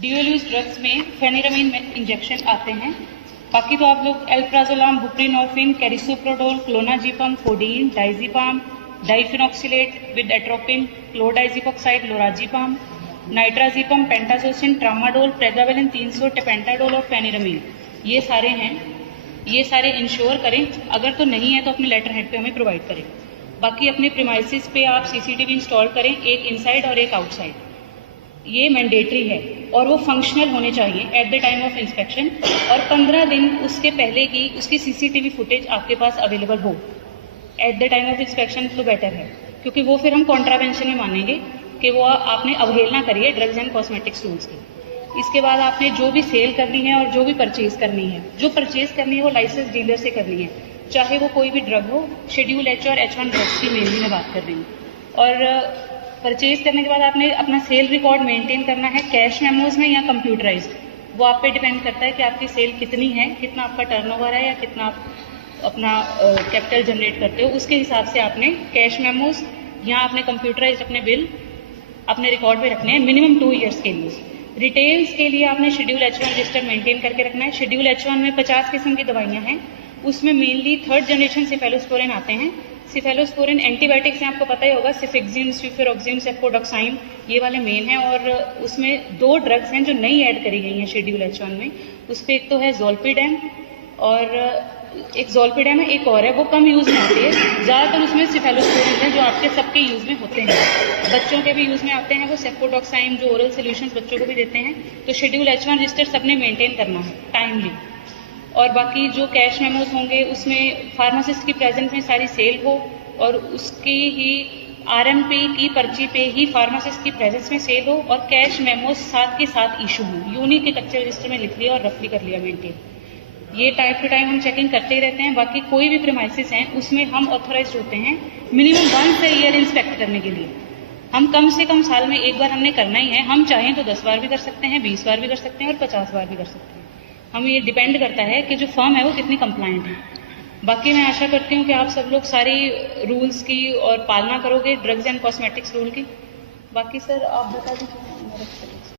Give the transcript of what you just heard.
Dual use drugs में फेनिरामिन injection आते हैं। बाकी तो आप लोग alprazolam, buprenorphine, carisoprodol, clonazepam, codeine, diazepam, diphenoxylate with atropine, chlordiazepoxide, lorazepam, nitrazepam, pentazocine, tramadol, pregabalin 300, tapentadol और फेनिरामिन, ये सारे हैं। ये सारे इंश्योर करें। अगर तो नहीं है तो अपने लेटर हेड पे हमें प्रोवाइड करें। बाकी अपने प्रीमाइसिस पे आप सीसीटीवी इंस्टॉल करें, एक इनसाइड और एक आउटसाइड। ये मैंडेटरी है और वो फंक्शनल होने चाहिए at the time of inspection, और 15 दिन उसके पहले की उसकी सीसीटीवी फुटेज आपके पास अवेलेबल हो at the time of inspection तो बेटर है, क्योंकि वो फिर हम कॉन्ट्रावेंशन में मानेंगे कि वो आपने अवहेलना करी है ड्रग्स एंड कॉस्मेटिक्स रूल्स की। इसके बाद आपने जो भी सेल करनी है और जो भी परचेज करनी है, जो परचेज करनी है वो लाइसेंस डीलर से करनी है, चाहे वो कोई भी ड्रग हो। शेड्यूल एच और H1 ड्रग्स की मेनली मैं बात कर रही हूँ। और परचेज करने के बाद आपने अपना सेल रिकॉर्ड मेंटेन करना है, कैश मेमोज में या कंप्यूटराइज्ड, वो आप पे डिपेंड करता है कि आपकी सेल कितनी है, कितना आपका टर्नओवर है या कितना आप अपना कैपिटल जनरेट करते हो। उसके हिसाब से आपने कैश मेमोज या आपने कंप्यूटराइज्ड अपने बिल अपने रिकॉर्ड में रखने हैं मिनिमम 2 ईयर्स के लिए। रिटेल्स के लिए आपने शेड्यूल H1 रजिस्टर मेंटेन करके रखना है। शेड्यूल H1 में 50 किस्म की दवाइयां हैं, उसमें मेनली 3rd जनरेशन सिफेलोस्पोरिन आते हैं। सिफेलोस्पोरिन एंटीबायोटिक्स हैं, आपको पता ही होगा, सिफिक्सिन, स्विफेरोक्सिन, सेफोडोक्साइन, ये वाले मेन हैं। और उसमें 2 ड्रग्स हैं जो नई ऐड करी गई हैं शेड्यूल H1 में। उस पर एक तो है जोल्पिडेम और एक जोल्पिडेम है, एक और है, वो कम यूज में आती है। ज़्यादातर उसमें सिफेलोस्पोरिन है जो आपके सबके यूज में होते हैं, बच्चों के भी यूज में आते हैं। वो सेफोडोक्साइन जो ओरल सोल्यूशंस बच्चों को भी देते हैं। तो शेड्यूल H1 रजिस्टर सबने मेंटेन करना है टाइमली। और बाकी जो कैश मेमोज होंगे उसमें फार्मासिस्ट की प्रेजेंस में सारी सेल हो और उसकी ही RMP की पर्ची पे ही फार्मासिस्ट की प्रेजेंस में सेल हो और कैश मेमोज साथ के साथ इशू हो। यूनिक एक अच्छे रजिस्टर में लिख लिया और रफली कर लिया मेंटेन। ये टाइम टू टाइम हम चेकिंग करते ही रहते हैं। बाकी कोई भी प्रीमाइसिस हैं उसमें हम ऑथोराइज होते हैं मिनिमम 1 ईयर इंस्पेक्ट करने के लिए। हम कम से कम साल में एक बार हमने करना ही है। हम चाहें तो 10 बार भी कर सकते हैं, 20 बार भी कर सकते हैं और 50 बार भी कर सकते हैं। हम ये डिपेंड करता है कि जो फर्म है वो कितनी कंप्लायंट है। बाकी मैं आशा करती हूँ कि आप सब लोग सारी रूल्स की और पालना करोगे ड्रग्स एंड कॉस्मेटिक्स रूल की। बाकी सर आप बता दीजिए।